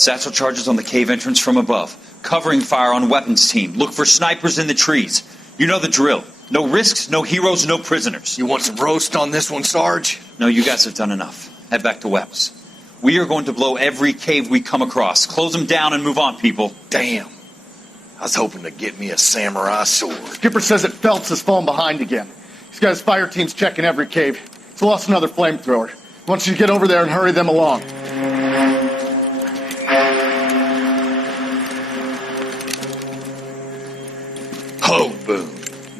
Satchel charges on the cave entrance from above. Covering fire on weapons team. Look for snipers in the trees. You know the drill. No risks, no heroes, no prisoners. You want some roast on this one, Sarge? No, you guys have done enough. Head back to Webb's. We are going to blow every cave we come across. Close them down and move on, people. Damn. I was hoping to get me a samurai sword. Skipper says that Phelps has fallen behind again. He's got his fire teams checking every cave. He's lost another flamethrower. He wants you to get over there and hurry them along. Ho, boom.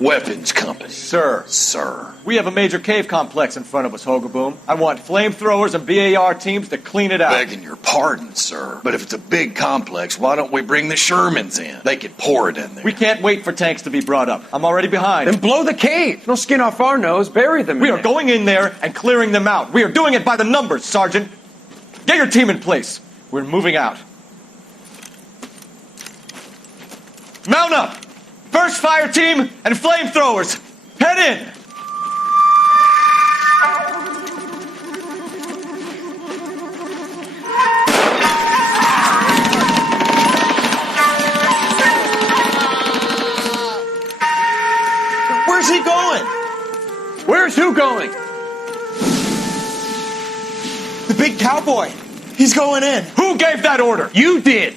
Weapons company. Sir. Sir. We have a major cave complex in front of us, Hogaboom. I want flamethrowers and BAR teams to clean it out. Begging your pardon, sir. But if it's a big complex, why don't we bring the Shermans in? They could pour it in there. We can't wait for tanks to be brought up. I'm already behind. Then blow the cave. No skin off our nose. Bury them. We are going in there and clearing them out. We are doing it by the numbers, Sergeant. Get your team in place. We're moving out. Mount up! First fire team and flamethrowers. Head in! Where's he going? Where's who going? The big cowboy. He's going in. Who gave that order? You did.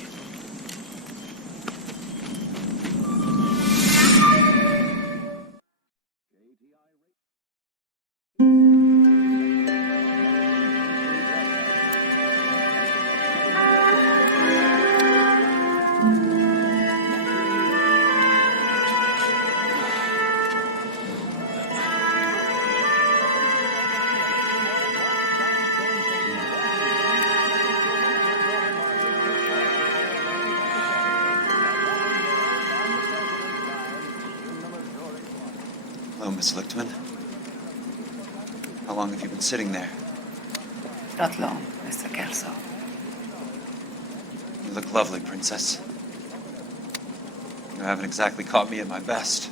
Hello, Miss Lichtman. How long have you been sitting there? Not long, Mr. Kelso. You look lovely, Princess. You haven't exactly caught me at my best.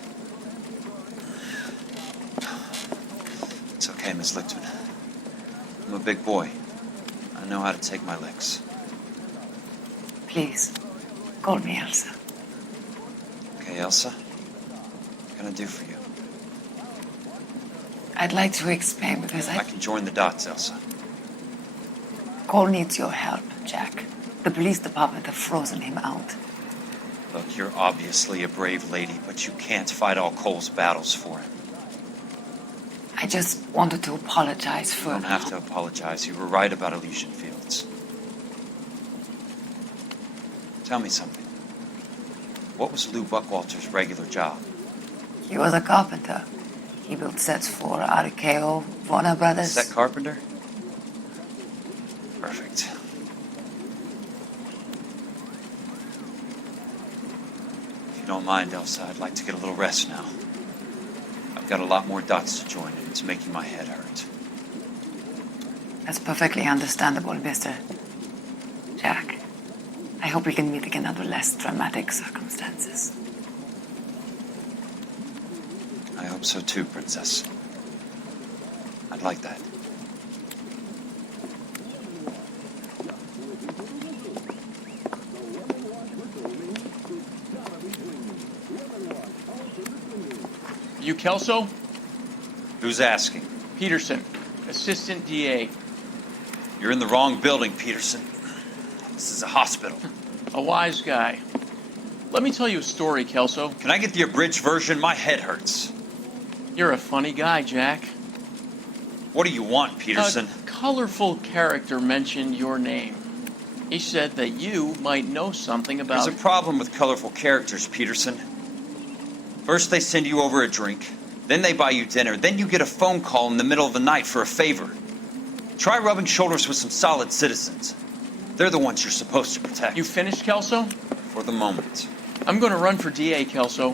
It's okay, Miss Lichtman. I'm a big boy. I know how to take my licks. Please, call me Elsa. Okay, Elsa? What can I do for you? I'd like to explain because I can join the dots, Elsa. Cole needs your help, Jack. The police department have frozen him out. Look, you're obviously a brave lady, but you can't fight all Cole's battles for him. I just wanted to apologize for... You don't have to apologize. You were right about Elysian Fields. Tell me something. What was Lou Buckwalter's regular job? He was a carpenter. He built sets for RKO, Warner Brothers. Set carpenter? Perfect. If you don't mind, Elsa, I'd like to get a little rest now. I've got a lot more dots to join, and it's making my head hurt. That's perfectly understandable, Mr. Jack. I hope we can meet again under less dramatic circumstances. I hope so too, Princess. I'd like that. You Kelso? Who's asking? Peterson, Assistant DA. You're in the wrong building, Peterson. This is a hospital. A wise guy. Let me tell you a story, Kelso. Can I get the abridged version? My head hurts. You're a funny guy, Jack. What do you want, Peterson? A colorful character mentioned your name. He said that you might know something about... There's a problem with colorful characters, Peterson. First they send you over a drink, then they buy you dinner, then you get a phone call in the middle of the night for a favor. Try rubbing shoulders with some solid citizens. They're the ones you're supposed to protect. You finished, Kelso? For the moment. I'm going to run for DA, Kelso.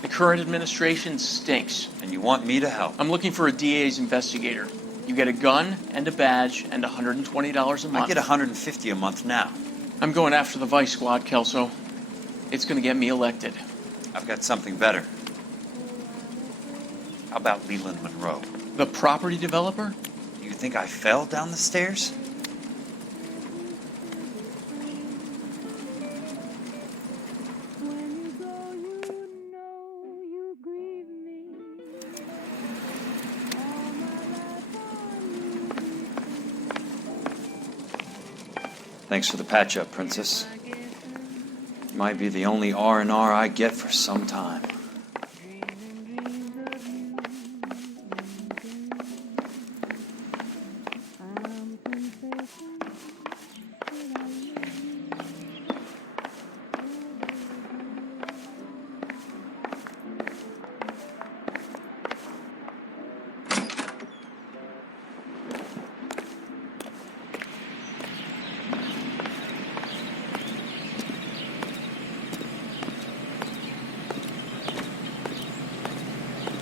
The current administration stinks. And you want me to help? I'm looking for a DA's investigator. You get a gun and a badge and $120 a month. I get $150 a month now. I'm going after the Vice Squad, Kelso. It's going to get me elected. I've got something better. How about Leland Monroe? The property developer? You think I fell down the stairs? Thanks for the patch-up, Princess. Might be the only R&R I get for some time.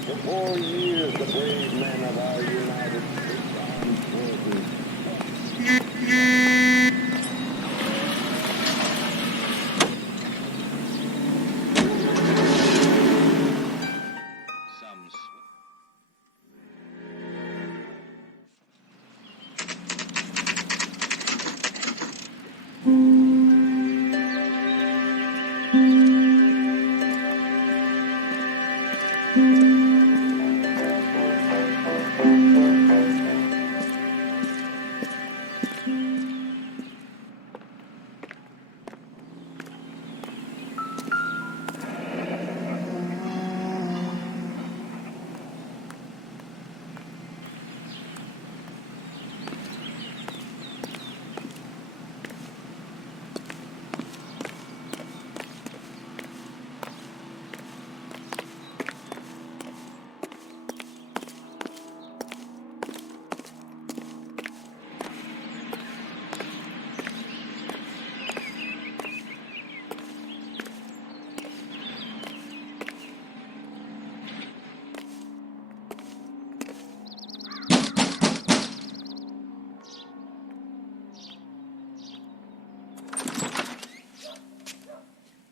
For 4 years, the brave men of our United States Armed Forces.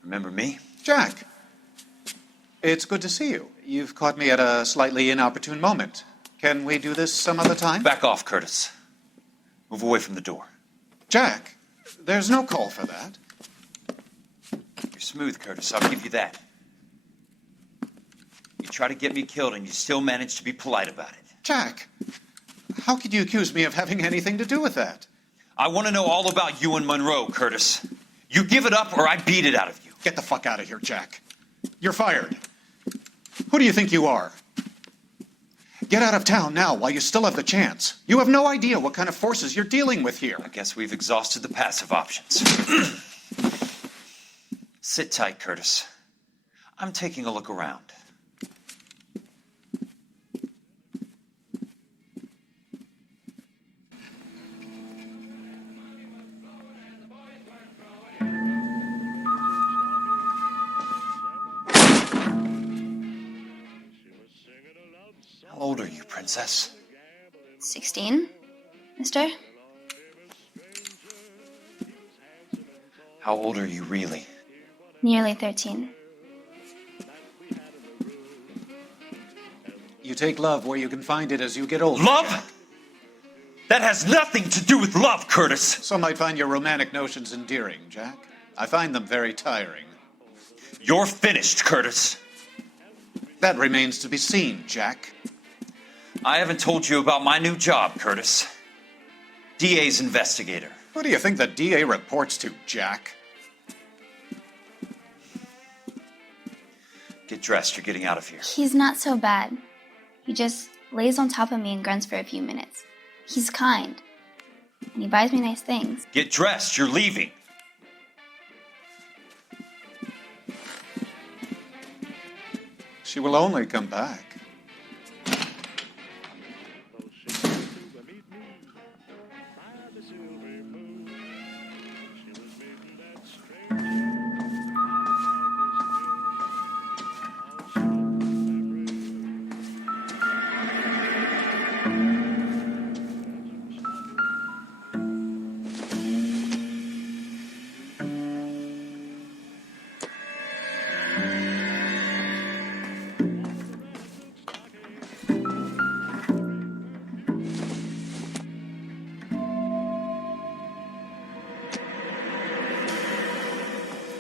Remember me? Jack, it's good to see you. You've caught me at a slightly inopportune moment. Can we do this some other time? Back off, Curtis. Move away from the door. Jack, there's no call for that. You're smooth, Curtis. I'll give you that. You try to get me killed and you still manage to be polite about it. Jack, how could you accuse me of having anything to do with that? I want to know all about you and Monroe, Curtis. You give it up or I beat it out of you. Get the fuck out of here, Jack. You're fired. Who do you think you are? Get out of town now while you still have the chance. You have no idea what kind of forces you're dealing with here. I guess we've exhausted the passive options. Sit tight, Curtis. I'm taking a look around. How old are you, Princess? 16, mister? How old are you really? Nearly 13. You take love where you can find it as you get older. Love? Jack. That has nothing to do with love, Curtis. Some might find your romantic notions endearing, Jack. I find them very tiring. You're finished, Curtis. That remains to be seen, Jack. I haven't told you about my new job, Curtis. DA's investigator. Who do you think the DA reports to, Jack? Get dressed, you're getting out of here. He's not so bad. He just lays on top of me and grunts for a few minutes. He's kind. And he buys me nice things. Get dressed, you're leaving. She will only come back.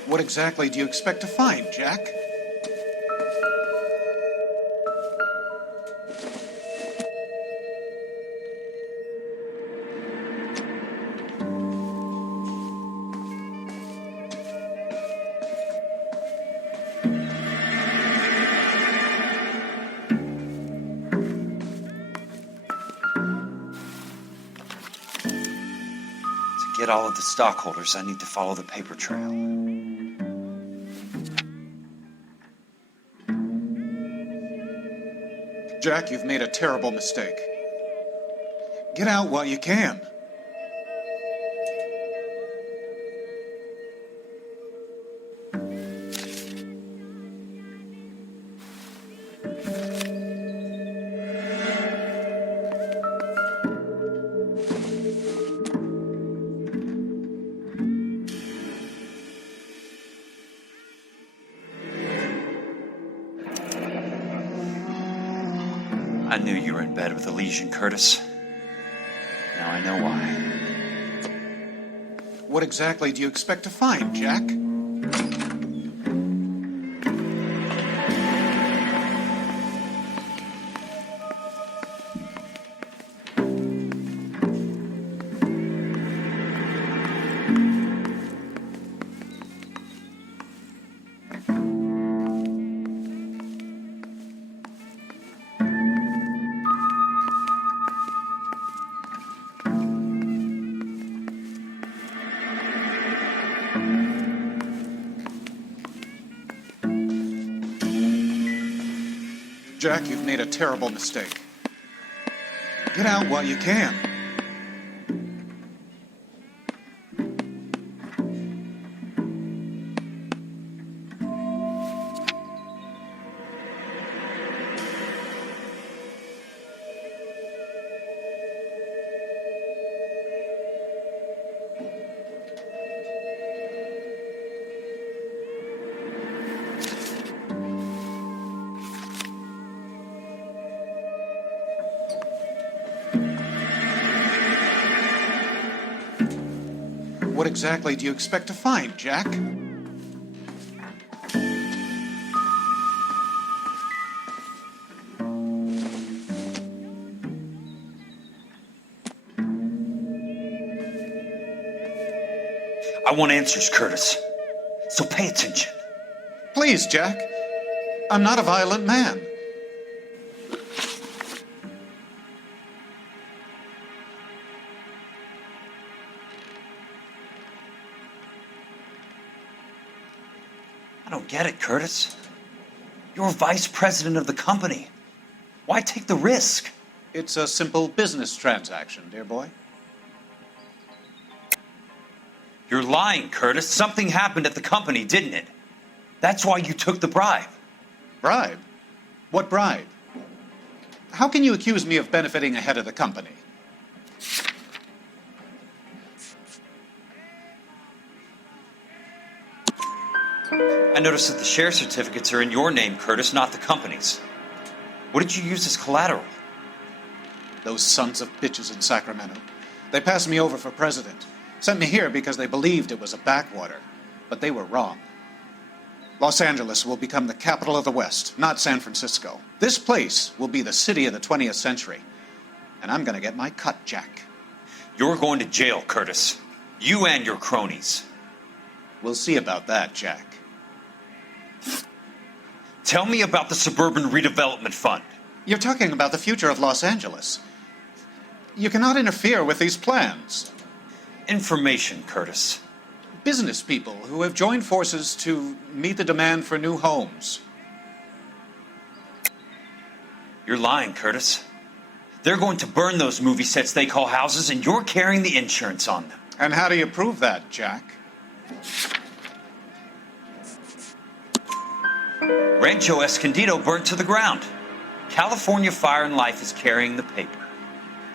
What exactly do you expect to find, Jack? get all of the stockholders, I need to follow the paper trail. Jack, you've made a terrible mistake. Get out while you can. I knew you were in bed with Elysian, Curtis. Now I know why. What exactly do you expect to find, Jack? Jack, you've made a terrible mistake. Get out while you can. What exactly do you expect to find, Jack? I want answers, Curtis. So pay attention. Please, Jack. I'm not a violent man. I don't get it, Curtis. You're vice president of the company. Why take the risk? It's a simple business transaction, dear boy. You're lying, Curtis. Something happened at the company, didn't it? That's why you took the bribe. Bribe? What bribe? How can you accuse me of benefiting ahead of the company? I noticed that the share certificates are in your name, Curtis, not the company's. What did you use as collateral? Those sons of bitches in Sacramento. They passed me over for president. Sent me here because they believed it was a backwater. But they were wrong. Los Angeles will become the capital of the West, not San Francisco. This place will be the city of the 20th century. And I'm going to get my cut, Jack. You're going to jail, Curtis. You and your cronies. We'll see about that, Jack. Tell me about the Suburban Redevelopment Fund. You're talking about the future of Los Angeles. You cannot interfere with these plans. Information, Curtis. Business people who have joined forces to meet the demand for new homes. You're lying, Curtis. They're going to burn those movie sets they call houses, and you're carrying the insurance on them. And how do you prove that, Jack? Rancho Escondido burnt to the ground. California Fire and Life is carrying the paper.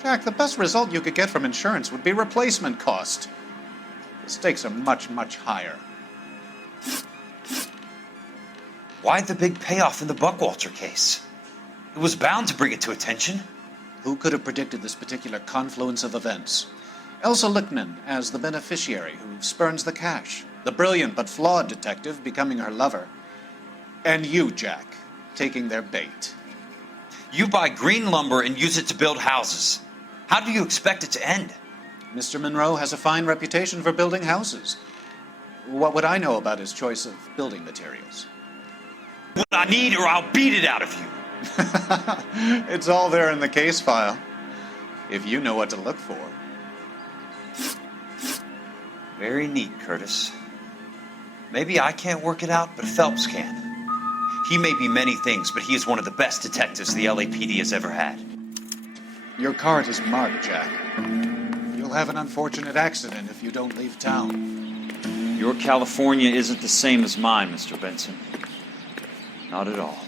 Jack, the best result you could get from insurance would be replacement cost. The stakes are much, much higher. Why the big payoff in the Buckwalter case? It was bound to bring it to attention. Who could have predicted this particular confluence of events? Elsa Lichtman as the beneficiary who spurns the cash. The brilliant but flawed detective becoming her lover. And you, Jack, taking their bait. You buy green lumber and use it to build houses. How do you expect it to end? Mr. Monroe has a fine reputation for building houses. What would I know about his choice of building materials? What I need, or I'll beat it out of you. It's all there in the case file, if you know what to look for. Very neat, Curtis. Maybe I can't work it out, but Phelps can. He may be many things, but he is one of the best detectives the LAPD has ever had. Your cart is mud, Jack. You'll have an unfortunate accident if you don't leave town. Your California isn't the same as mine, Mr. Benson. Not at all.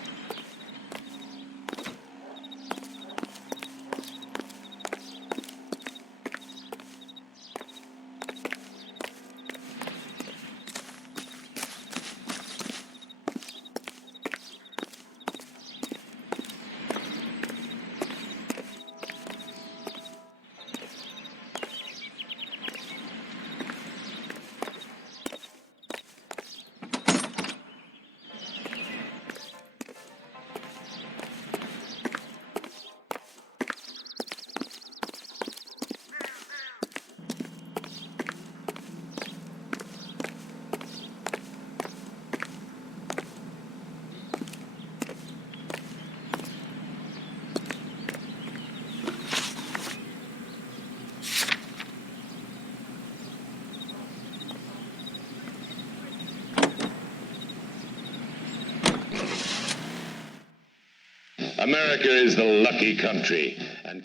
America is the lucky country, and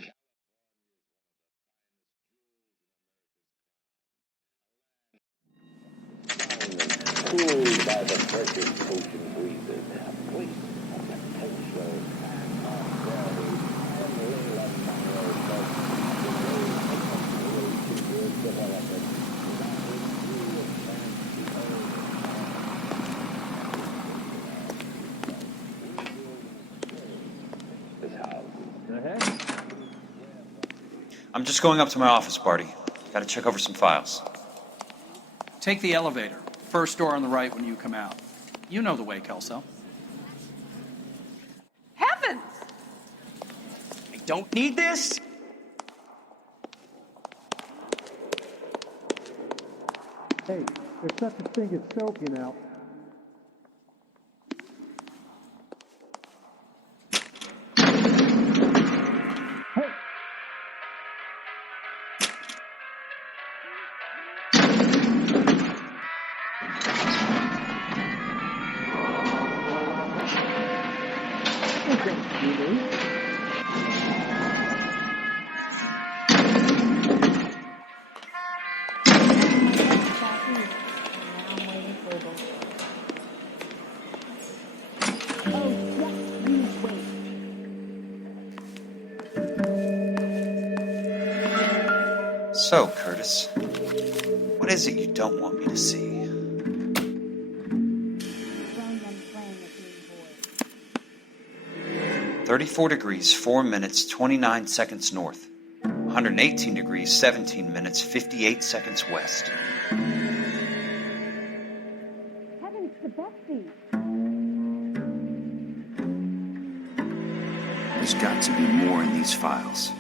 cooled by the freshest ocean breezes, a place of potential and prosperity. And Leland Monroe felt the way of toward development. I'm just going up to my office, Barty. Gotta check over some files. Take the elevator. First door on the right when you come out. You know the way, Kelso. Heavens! I don't need this. Hey, there's such a thing as soap, you know. So, Curtis, what is it you don't want me to see? $34 4 minutes 29 seconds north. 118 degrees 17 minutes 58 seconds west. Heavens to Betsy! There's got to be more in these files.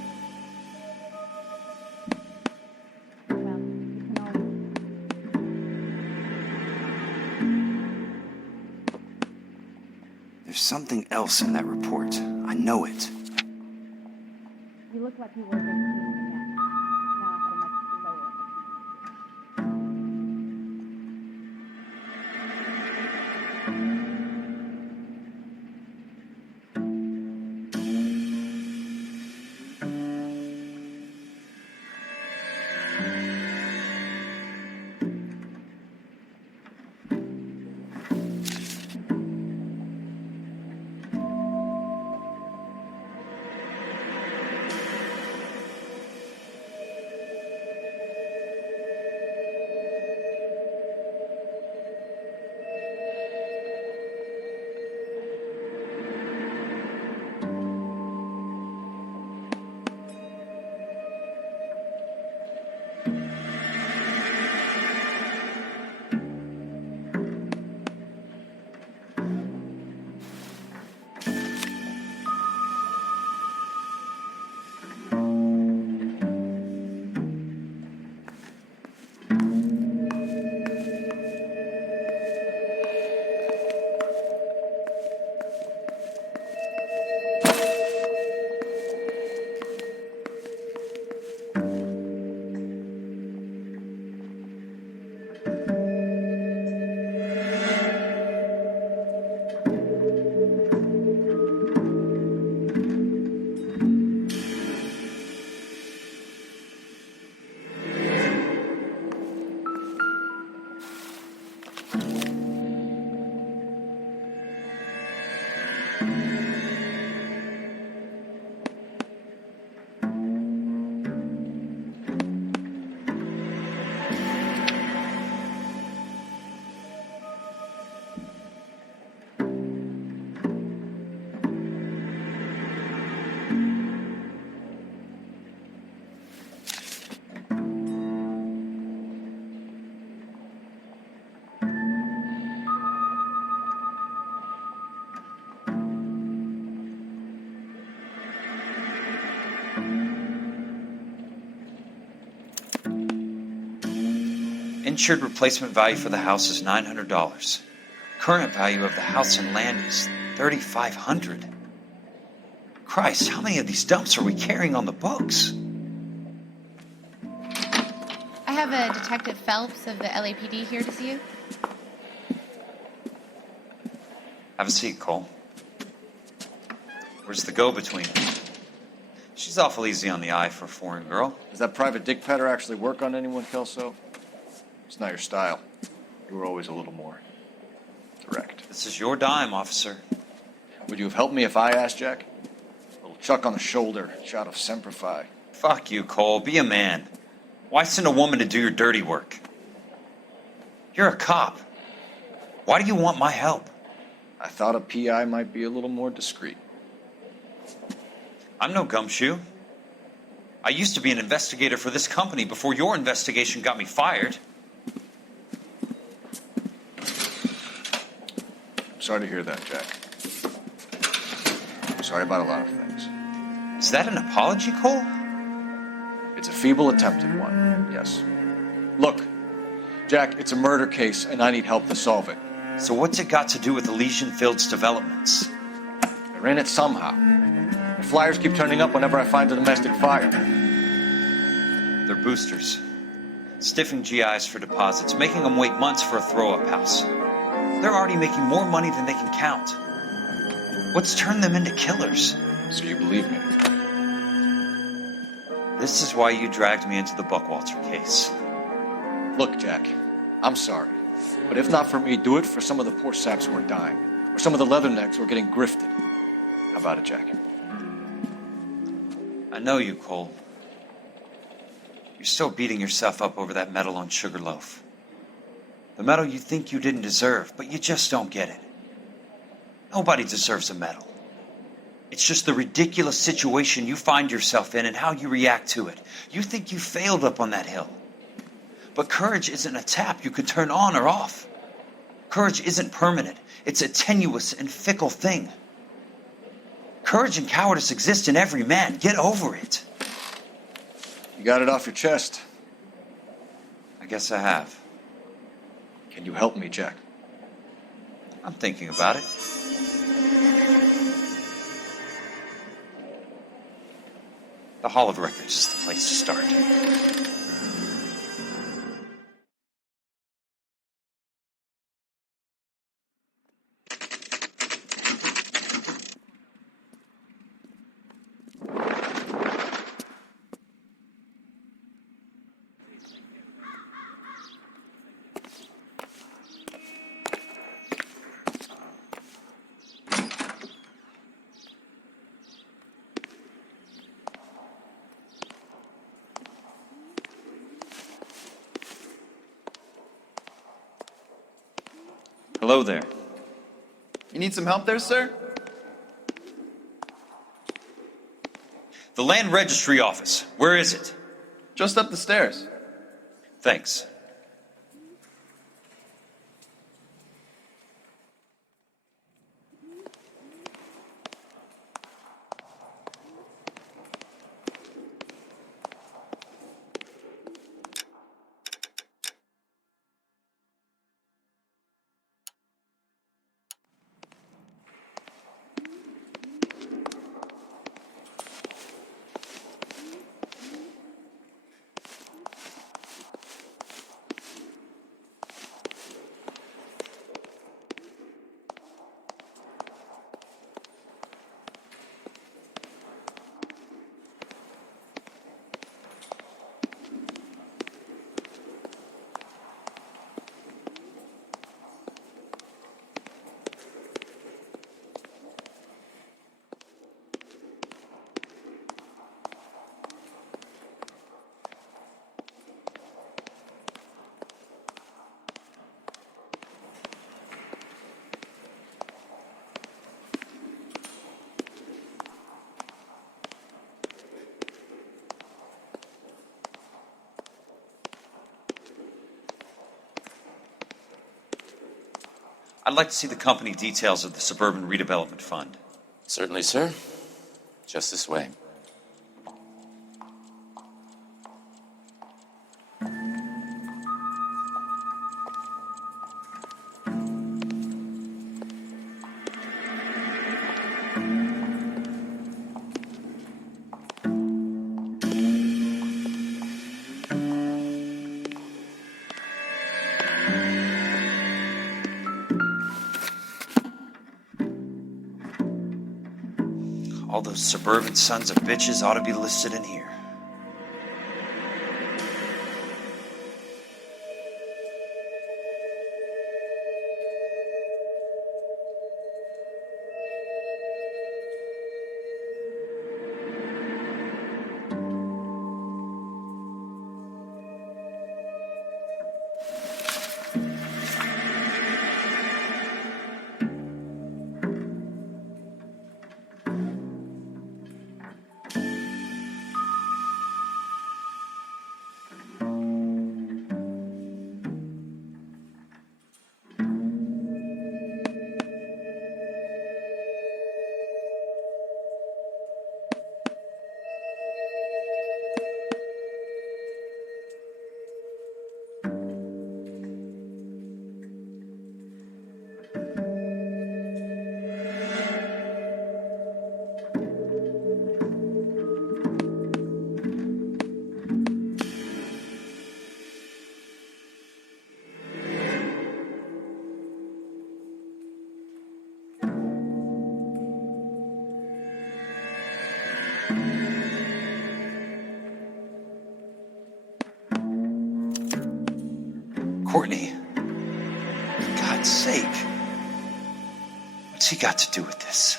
There's something else in that report. I know it. You look like you were again. Now I had a much lower. Insured replacement value for the house is $900. Current value of the house and land is $3,500. Christ, how many of these dumps are we carrying on the books? I have a Detective Phelps of the LAPD here to see you. Have a seat, Cole. Where's the go-between? She's awful easy on the eye for a foreign girl. Does that private dick petter actually work on anyone, Kelso? It's not your style. You were always a little more direct. This is your dime, officer. Would you have helped me if I asked, Jack? A little chuck on the shoulder, shot of Semper Fi. Fuck you, Cole. Be a man. Why send a woman to do your dirty work? You're a cop. Why do you want my help? I thought a PI might be a little more discreet. I'm no gumshoe. I used to be an investigator for this company before your investigation got me fired. I'm sorry to hear that, Jack. I'm sorry about a lot of things. Is that an apology, Cole? It's a feeble attempt at one, yes. Look, Jack, it's a murder case, and I need help to solve it. So what's it got to do with Elysian Fields developments? They're in it somehow. The flyers keep turning up whenever I find a domestic fire. They're boosters. Stiffing GIs for deposits, making them wait months for a throw-up house. They're already making more money than they can count. What's turned them into killers? So you believe me? This is why you dragged me into the Buckwalter case. Look, Jack, I'm sorry. But if not for me, do it for some of the poor saps who are dying. Or some of the leathernecks who are getting grifted. How about it, Jack? I know you, Cole. You're still beating yourself up over that medal on Sugarloaf. The medal you think you didn't deserve, but you just don't get it. Nobody deserves a medal. It's just the ridiculous situation you find yourself in and how you react to it. You think you failed up on that hill. But courage isn't a tap you can turn on or off. Courage isn't permanent. It's a tenuous and fickle thing. Courage and cowardice exist in every man. Get over it. You got it off your chest. I guess I have. Can you help me, Jack? I'm thinking about it. The Hall of Records is the place to start. Hello there. You need some help there, sir? The Land Registry Office. Where is it? Just up the stairs. Thanks. I'd like to see the company details of the Suburban Redevelopment Fund. Certainly, sir. Just this way. All those suburban sons of bitches ought to be listed in here. Courtney, for God's sake, what's he got to do with this?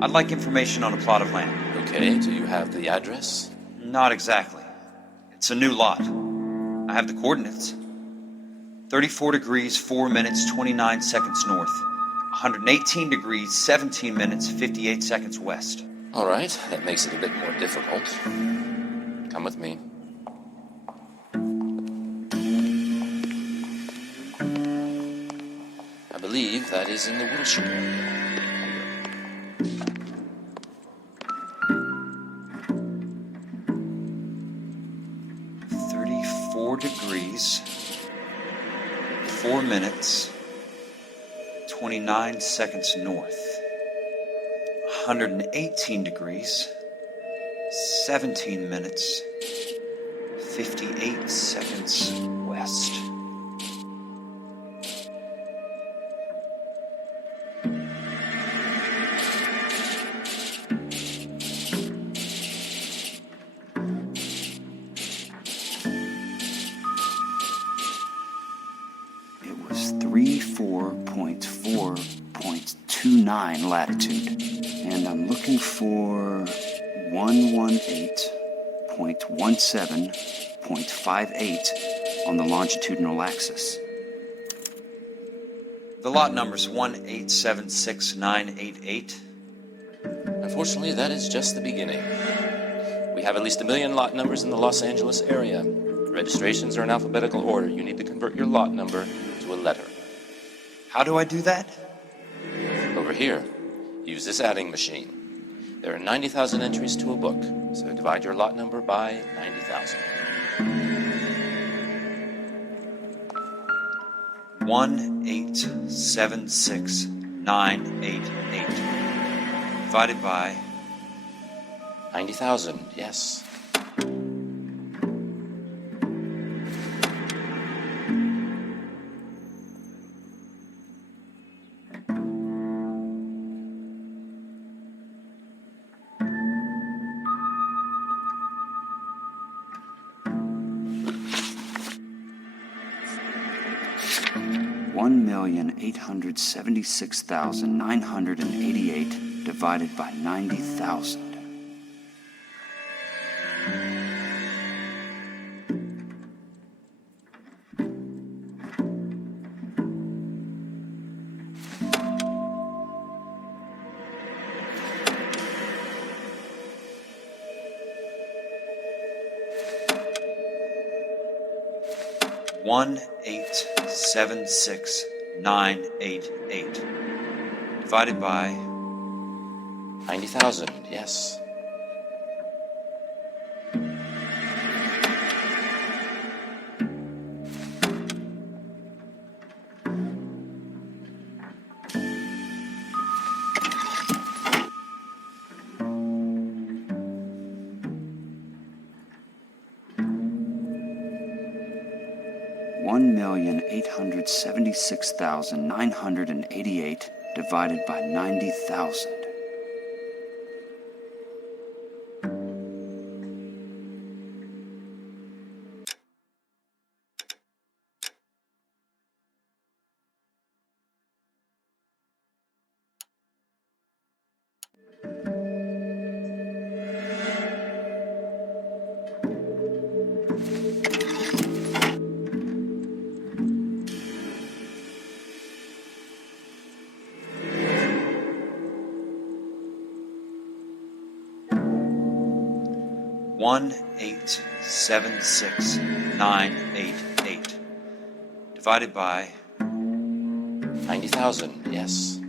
I'd like information on a plot of land. Okay, do you have the address? Not exactly. It's a new lot. I have the coordinates. 34 degrees, 4 minutes, 29 seconds north. 118 degrees, 17 minutes, 58 seconds west. All right, that makes it a bit more difficult. Come with me. I believe that is in the Wilshire area. 34 degrees, 4 minutes, 29 seconds north. 118 degrees, 17 minutes, 58 seconds west. It was 34.4.29 latitude, and I'm looking for 118.17.58 on the longitudinal axis. The lot number's 1876988. Unfortunately, that is just the beginning. We have at least 1 million lot numbers in the Los Angeles area. Registrations are in alphabetical order. You need to convert your lot number to a letter. How do I do that? Over here, use this adding machine. There are 90,000 entries to a book, so divide your lot number by 90,000. 1876988 divided by 90,000, yes. $1,876,988 divided by 90,000. One 876,988 divided by 90,000, yes. $1,876,988 divided by 90,000. One 876,988 divided by 90,000, yes.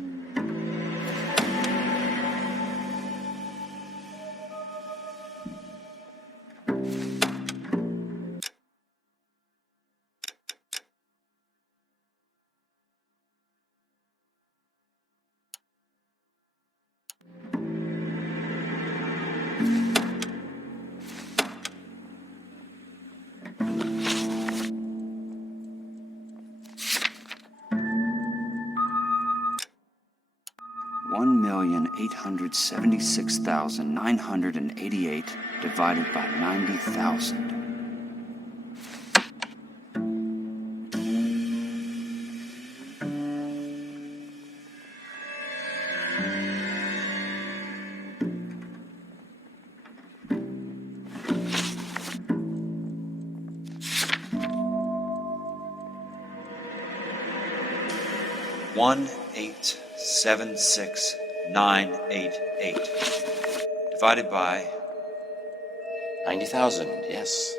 $1,876,988 divided by 90,000. One 876,988 divided by 90,000, yes.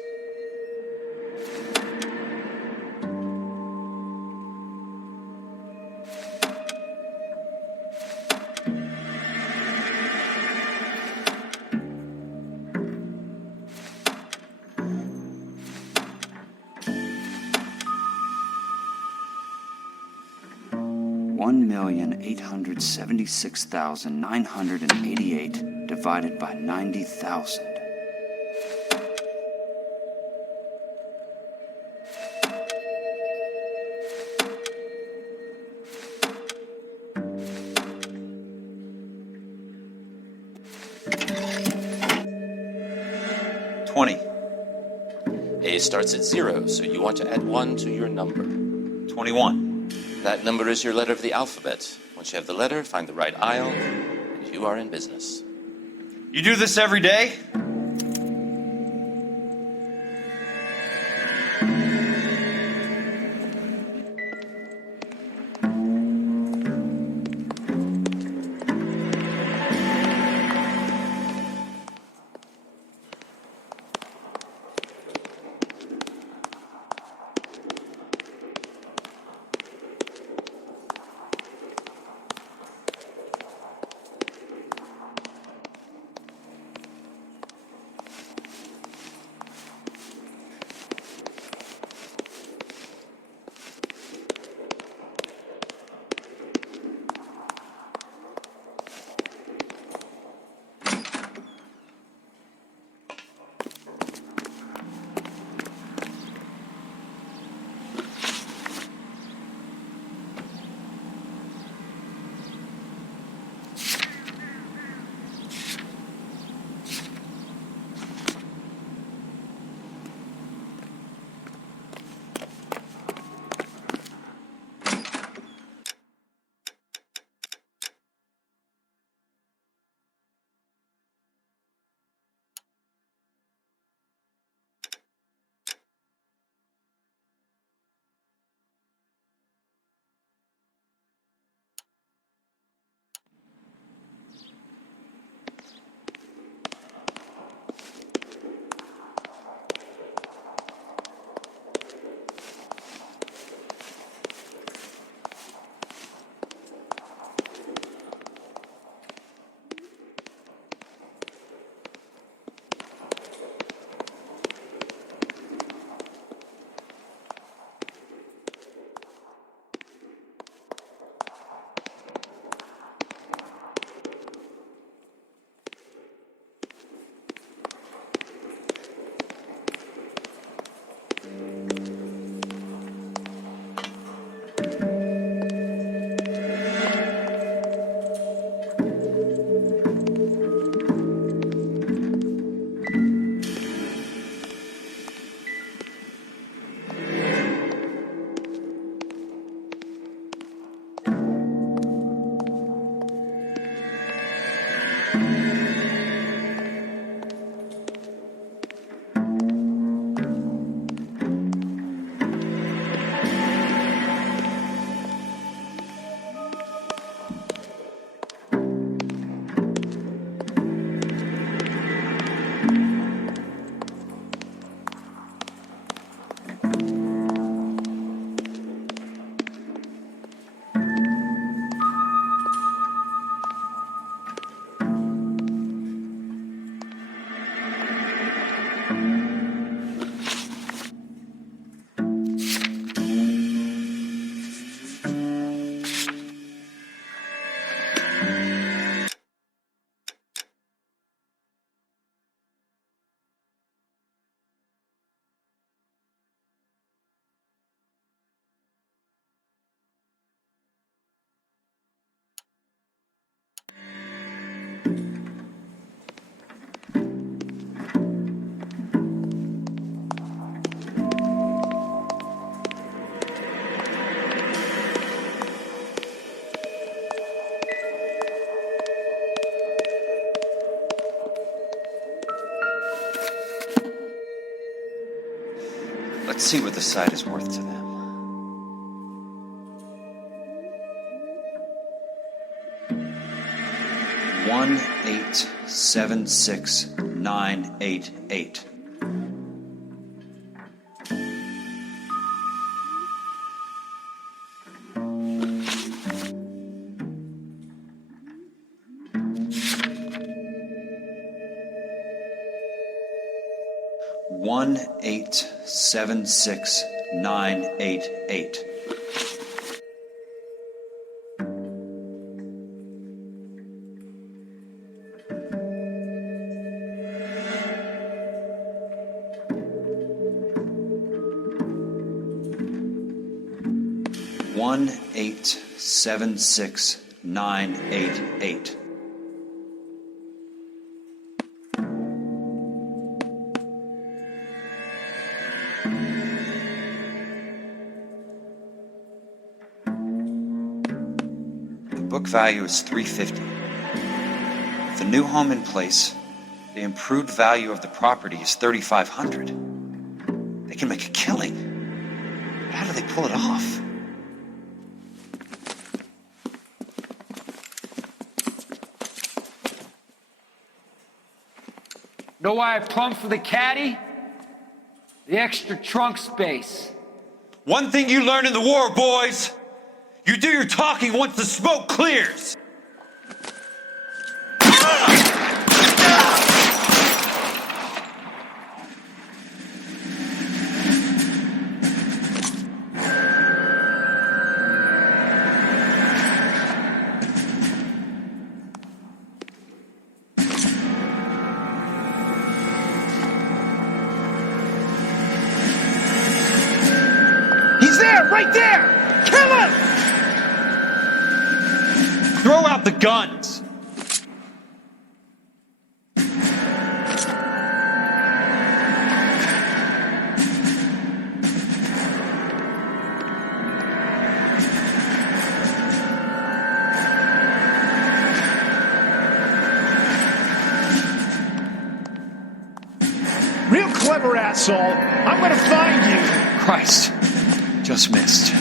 $1,876,988 divided by 90,000. A starts at 0, so you want to add 1 to your number. 21. That number is your letter of the alphabet. Once you have the letter, find the right aisle, and you are in business. You do this every day? Let's see what the site is worth to them. $1,876,988. $1,876,988. $1,876,988. Book value is $350. With the new home in place, the improved value of the property is $3,500. They can make a killing. But how do they pull it off? Know why I plumbed for the caddy? The extra trunk space. One thing you learn in the war, boys. You do your talking once the smoke clears. He's there, right there! Kill him! Throw out the guns. Real clever, asshole. I'm gonna find you. Christ. Just missed.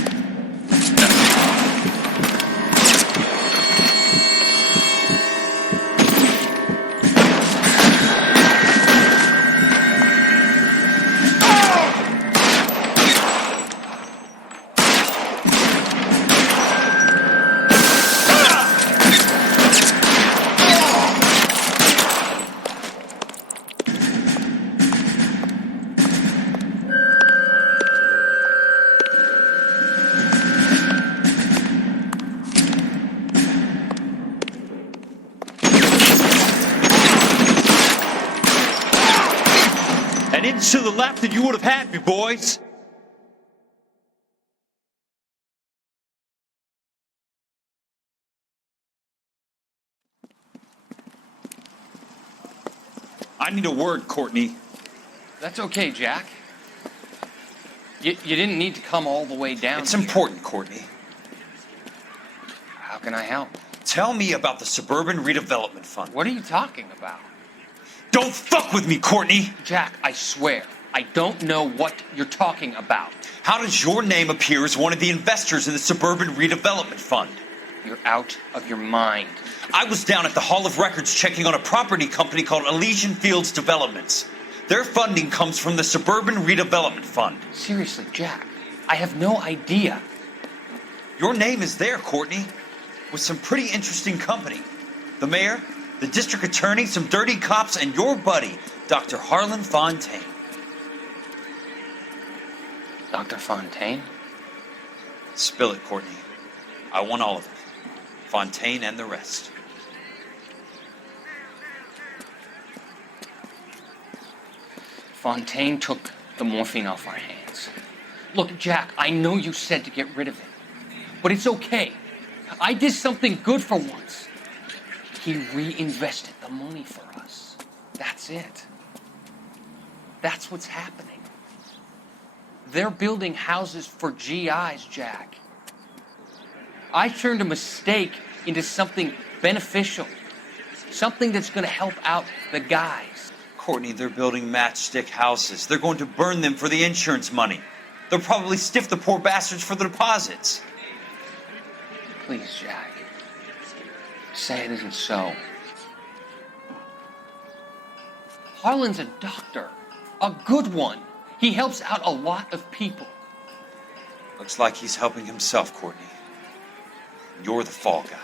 An inch to the left and you would have had me, boys. I need a word, Courtney. That's okay, Jack. You didn't need to come all the way down. It's important, Courtney. How can I help? Tell me about the Suburban Redevelopment Fund. What are you talking about? Don't fuck with me, Courtney! Jack, I swear, I don't know what you're talking about. How does your name appear as one of the investors in the Suburban Redevelopment Fund? You're out of your mind. I was down at the Hall of Records checking on a property company called Elysian Fields Developments. Their funding comes from the Suburban Redevelopment Fund. Seriously, Jack, I have no idea. Your name is there, Courtney, with some pretty interesting company. The mayor, the district attorney, some dirty cops, and your buddy, Dr. Harlan Fontaine. Dr. Fontaine? Spill it, Courtney. I want all of it. Fontaine and the rest. Fontaine took the morphine off our hands. Look, Jack, I know you said to get rid of it, but it's okay. I did something good for once. He reinvested the money for us. That's it. That's what's happening. They're building houses for GIs, Jack. I turned a mistake into something beneficial, something that's going to help out the guys. Courtney, they're building matchstick houses. They're going to burn them for the insurance money. They'll probably stiff the poor bastards for the deposits. Please, Jack. Say it isn't so. Harlan's a doctor. A good one. He helps out a lot of people. Looks like he's helping himself, Courtney. You're the fall guy.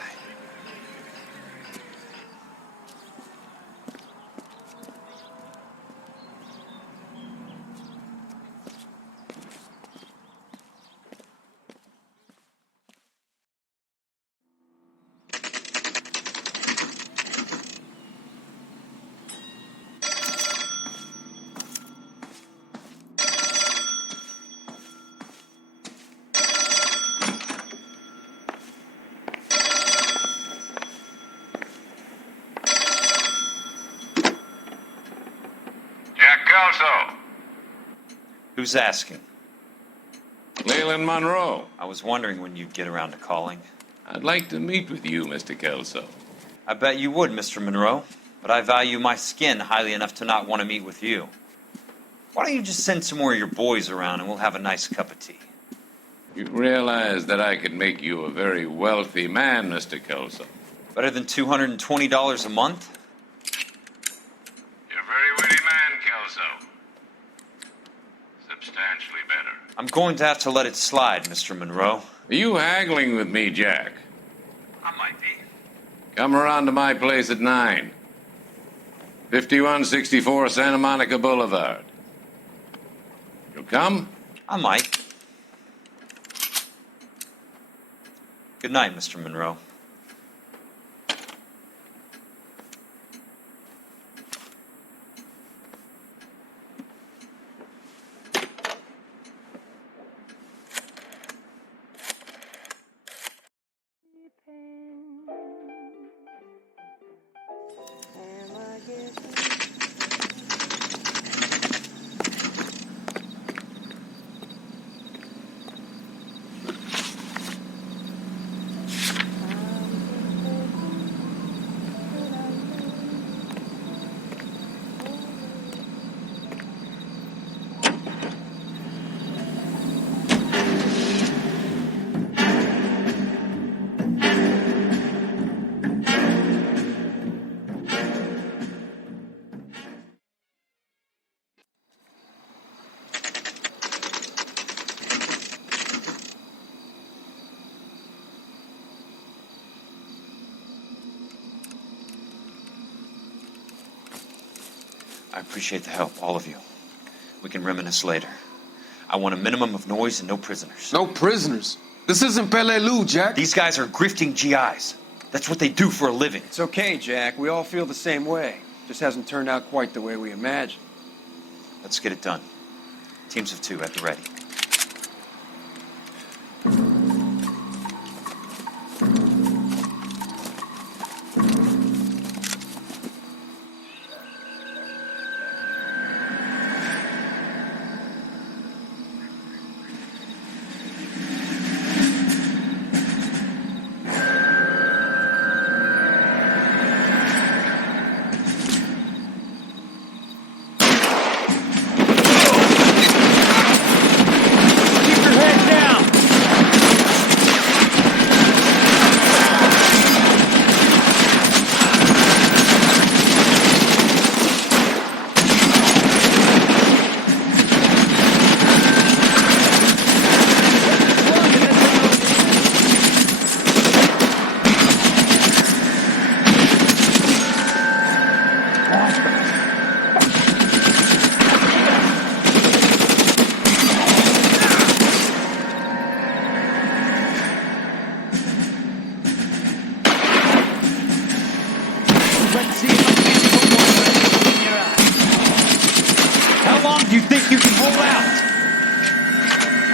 Who's asking? Leland Monroe. I was wondering when you'd get around to calling. I'd like to meet with you, Mr. Kelso. I bet you would, Mr. Monroe. But I value my skin highly enough to not want to meet with you. Why don't you just send some more of your boys around and we'll have a nice cup of tea? You realize that I could make you a very wealthy man, Mr. Kelso. Better than $220 a month? You're a very witty man, Kelso. Substantially better. I'm going to have to let it slide, Mr. Monroe. Are you haggling with me, Jack? I might be. Come around to my place at 9. 5164 Santa Monica Boulevard. You'll come? I might. Good night, Mr. Monroe. I appreciate the help, all of you. We can reminisce later. I want a minimum of noise and no prisoners. No prisoners? This isn't Peleliu, Jack. These guys are grifting GIs. That's what they do for a living. It's okay, Jack. We all feel the same way. Just hasn't turned out quite the way we imagined. Let's get it done. Teams of 2 at the ready. How long do you think you can hold out?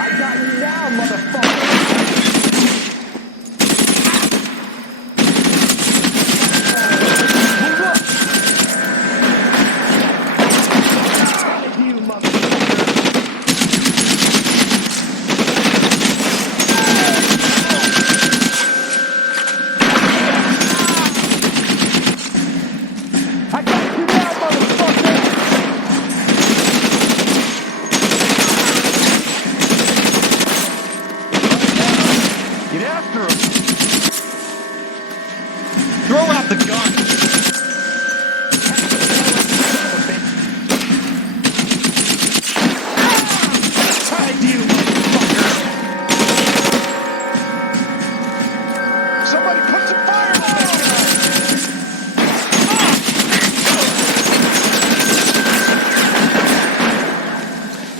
I got you now, motherfucker! I got you now, motherfucker!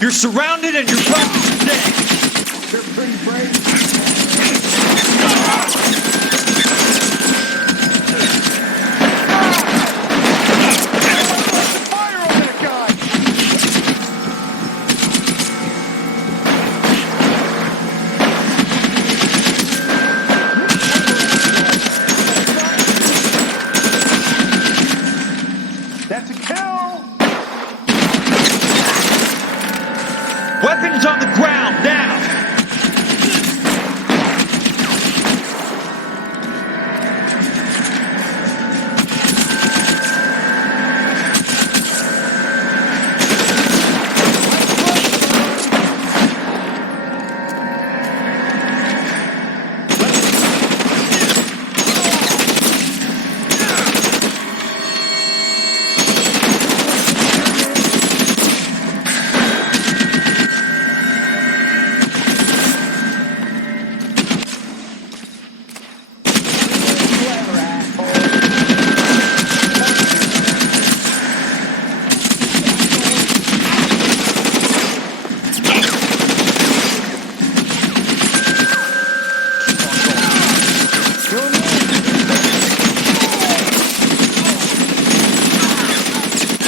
You're surrounded and your focus is dead. They're pretty brave. Fire on that guy! That's a kill! Weapons on the ground, now!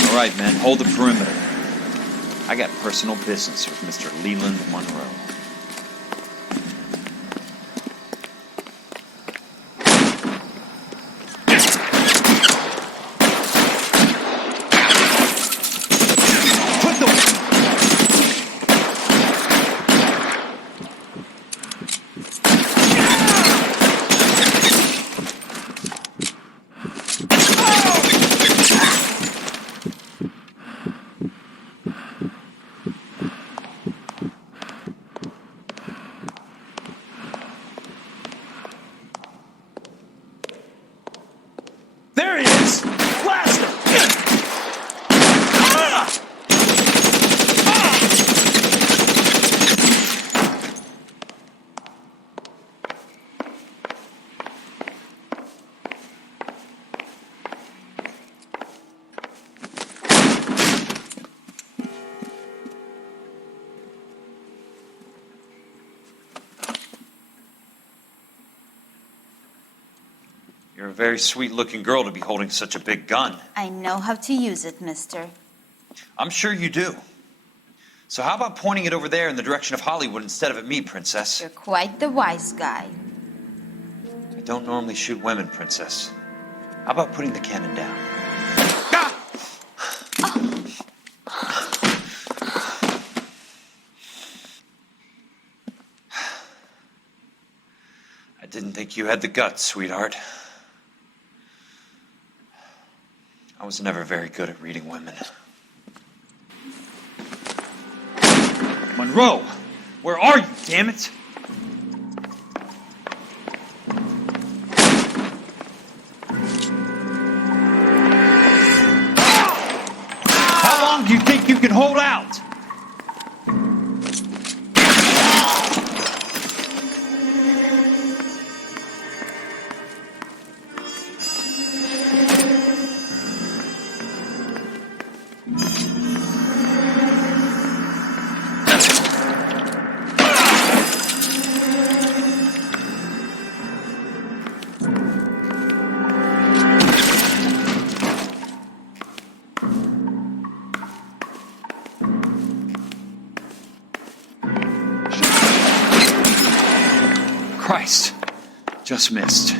All right, men, hold the perimeter. I got personal business with Mr. Leland Monroe. There he is! Blast him! You're a very sweet-looking girl to be holding such a big gun. I know how to use it, mister. I'm sure you do. So how about pointing it over there in the direction of Hollywood instead of at me, Princess? You're quite the wise guy. I don't normally shoot women, Princess. How about putting the cannon down? I didn't think you had the guts, sweetheart. I was never very good at reading women. Monroe! Where are you, damn it? How long do you think you can hold out? Christ, just missed.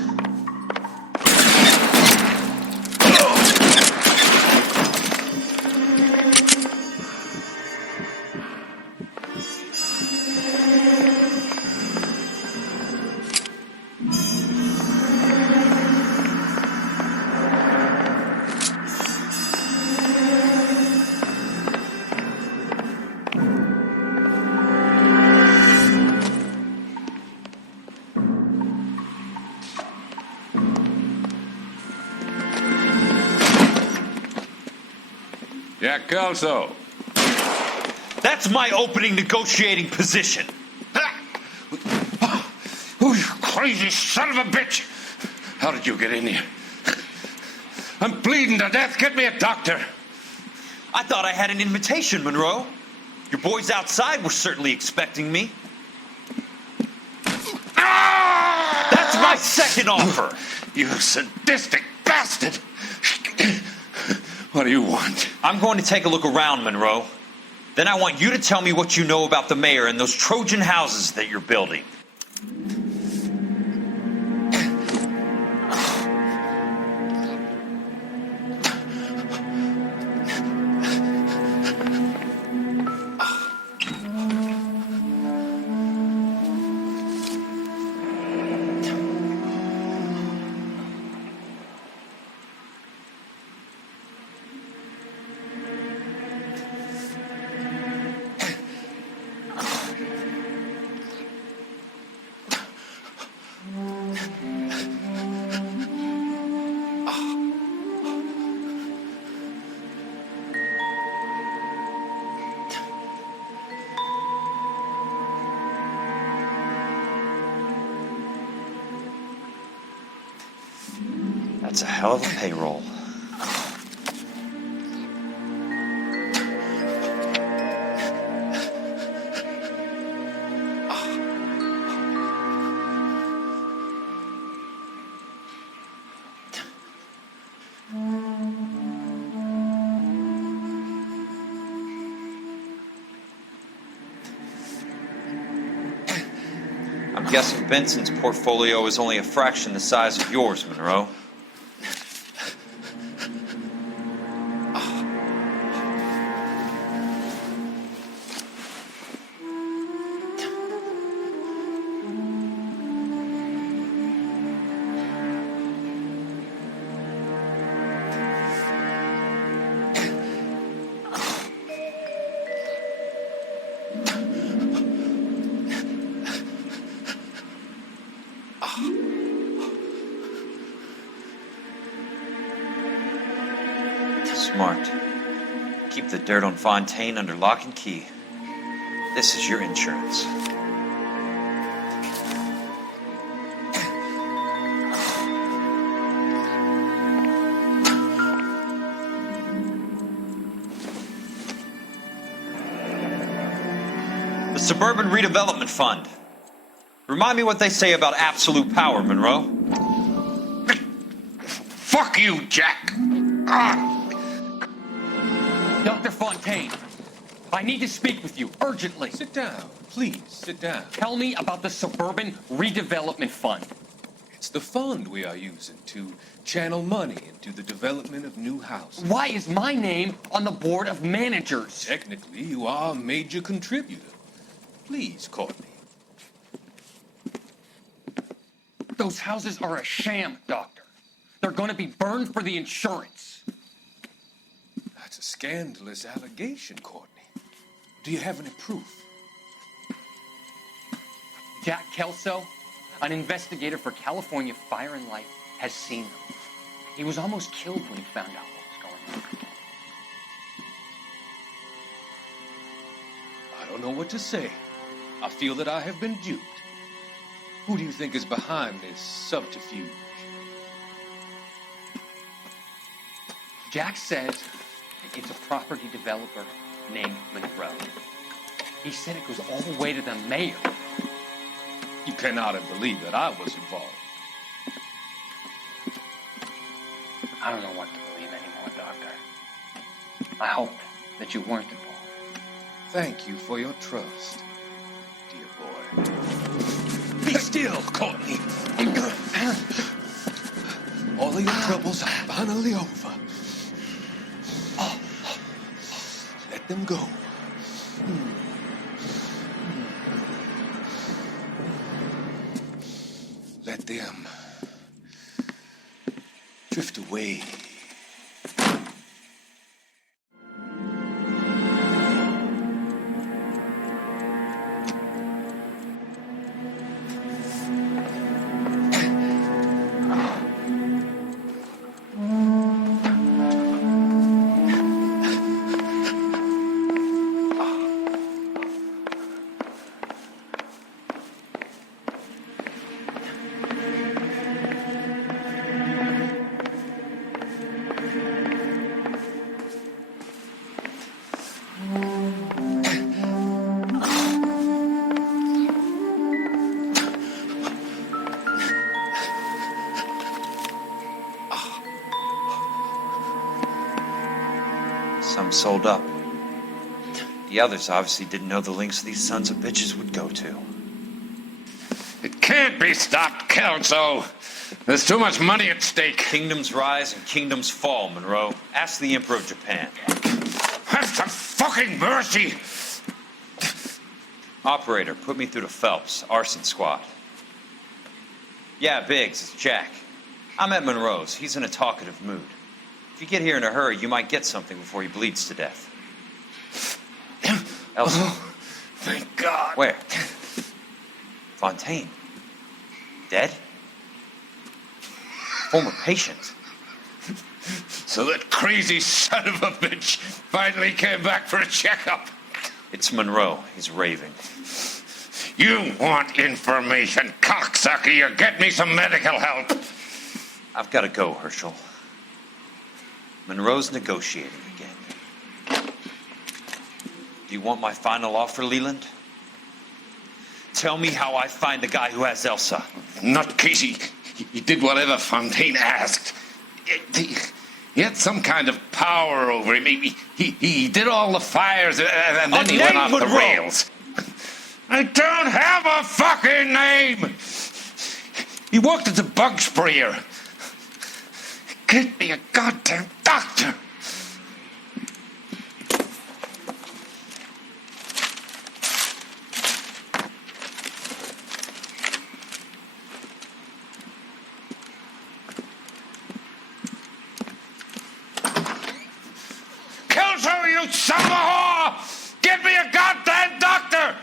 Jack Kelso. That's my opening negotiating position. Oh, you crazy son of a bitch! How did you get in here? I'm bleeding to death. Get me a doctor. I thought I had an invitation, Monroe. Your boys outside were certainly expecting me. That's my second offer. You sadistic bastard! What do you want? I'm going to take a look around, Monroe. Then I want you to tell me what you know about the mayor and those Trojan houses that you're building. That's a hell of a payroll. I'm guessing Benson's portfolio is only a fraction the size of yours, Monroe. Smart. Keep the dirt on Fontaine under lock and key. This is your insurance. The Suburban Redevelopment Fund. Remind me what they say about absolute power, Monroe. Fuck you, Jack! Dr. Fontaine, I need to speak with you urgently. Sit down. Please, sit down. Tell me about the Suburban Redevelopment Fund. It's the fund we are using to channel money into the development of new houses. Why is my name on the board of managers? Technically, you are a major contributor. Please, Courtney. Those houses are a sham, Doctor. They're going to be burned for the insurance. That's a scandalous allegation, Courtney. Do you have any proof? Jack Kelso, an investigator for California Fire and Life, has seen them. He was almost killed when he found out what was going on. I don't know what to say. I feel that I have been duped. Who do you think is behind this subterfuge? Jack says it's a property developer named Monroe. He said it goes all the way to the mayor. You cannot have believed that I was involved. I don't know what to believe anymore, Doctor. I hoped that you weren't involved. Thank you for your trust, dear boy. Be still, Courtney. All of your troubles are finally over. Let them go. Let them drift away. Some sold up. The others obviously didn't know the lengths these sons of bitches would go to. It can't be stopped, Kelso. There's too much money at stake. Kingdoms rise and kingdoms fall, Monroe. Ask the Emperor of Japan. Have some fucking mercy! Operator, put me through to Phelps, arson squad. Yeah, Biggs, it's Jack. I'm at Monroe's. He's in a talkative mood. If you get here in a hurry, you might get something before he bleeds to death. Elsa. Oh, thank God. Where? Fontaine. Dead? Former patient. So that crazy son of a bitch finally came back for a checkup. It's Monroe. He's raving. You want information, cocksucker. You get me some medical help. I've got to go, Herschel. Monroe's negotiating again. Do you want my final offer, Leland? Tell me how I find the guy who has Elsa. Nutcase, he did whatever Fontaine asked. He had some kind of power over him. He did all the fires, and then he went off the rails. I don't have a fucking name! He worked as a bug sprayer. Get me a goddamn doctor! Kelso, you son of a whore! Get me a goddamn doctor!